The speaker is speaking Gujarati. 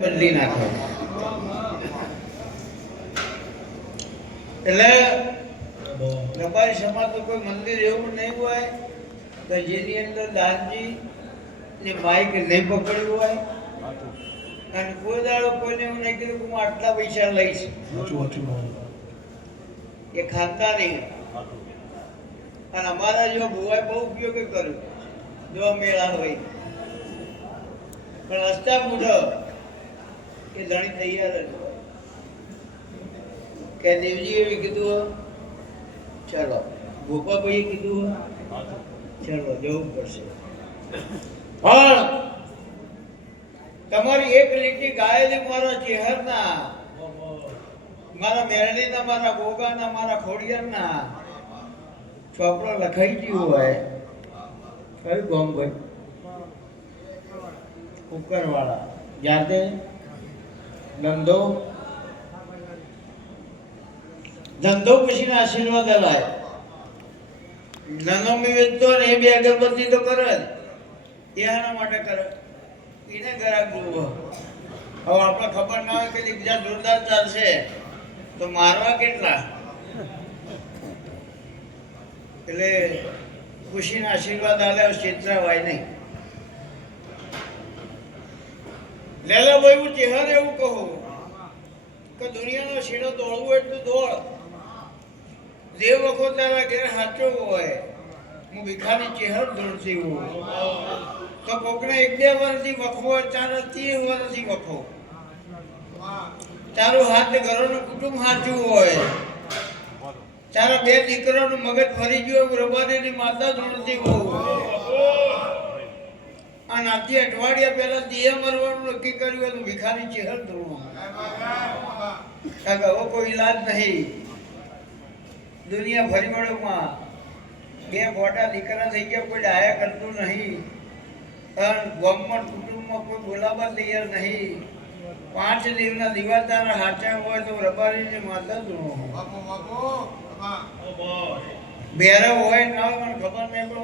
બદલી નાખો એટલે રબારી સમાજ તો કોઈ મંદિર એવું નહીં હોય કે જેની અંદર દાનજી ને માઇક નહીં પકડ્યું હોય અને કોઈ દાડો કોઈને એવું નહીં કીધું કે હું આટલા પૈસા લઈશ એ ખાતા નહીં. અને અમારા જો ભુવાએ બહુ ઉપયોગ કર્યો જો મેળા હોય પણ હસતા મૂઢો એ ધણી તૈયાર જ હોય કે દેવજી એવી કીધું ચલો ગોપાભાઈએ કીધું ચલો જવું પડશે. પણ તમારી એક લીટી ગાયેલી મારા ચેહરના મારા મેરડીના મારા ગોગાના મારા ખોડિયારના ચોપડો લખાઈ ગયું હોય કયું ગામ ભાઈ કુકરવાળા જાતે ધંધો પછી આશીર્વાદ અલાય નાનો મી વેચતો ને એ બે અગરબત્તી તો કરે જ એના માટે કરે એને ગ્રાહક જોવો. હવે આપણે ખબર ના હોય કે બીજા જોરદાર ચાલશે તો મારવા કેટલા એટલે ખુશીના આશીર્વાદ આલે ચેતરાવાય નહીં. લેલાભાઈ હું ચહેર એવું કહું કે દુનિયાનો છેડો દોડવું એટલું દોડ જે વખત તારા ઘેર સાચો હોય હું ભિખારી ચહેર દોડતી હોઉં તો કોકને 1-2 વર્ષથી વખો તારા 30 વર્ષથી વખો તારું હાથ ઘરોનું કુટુંબ સાચું હોય તારા 2 દીકરાનું મગજ ફરી ગયું રબારીની માતા દોડતી હોઉં અને આથી અઠવાડિયા પહેલા દિયે મરવાનું નક્કી કર્યું હોય તો ભિખારી ચહેર દોડવું હવે કોઈ ઈલાજ નહીં. દુનિયા ફરી વળોમાં 2 મોટા દીકરા થઈ ગયા કોઈ ડાયા કરતું નહીં અને ગામમાં કુટુંબમાં કોઈ બોલાવવા તૈયાર નહીં. 5 દિવસના દીવા તારા હાચા હોય તો રબારીની માતા દોડવું બેરા હોય ના હોય મને ખબર નહીં.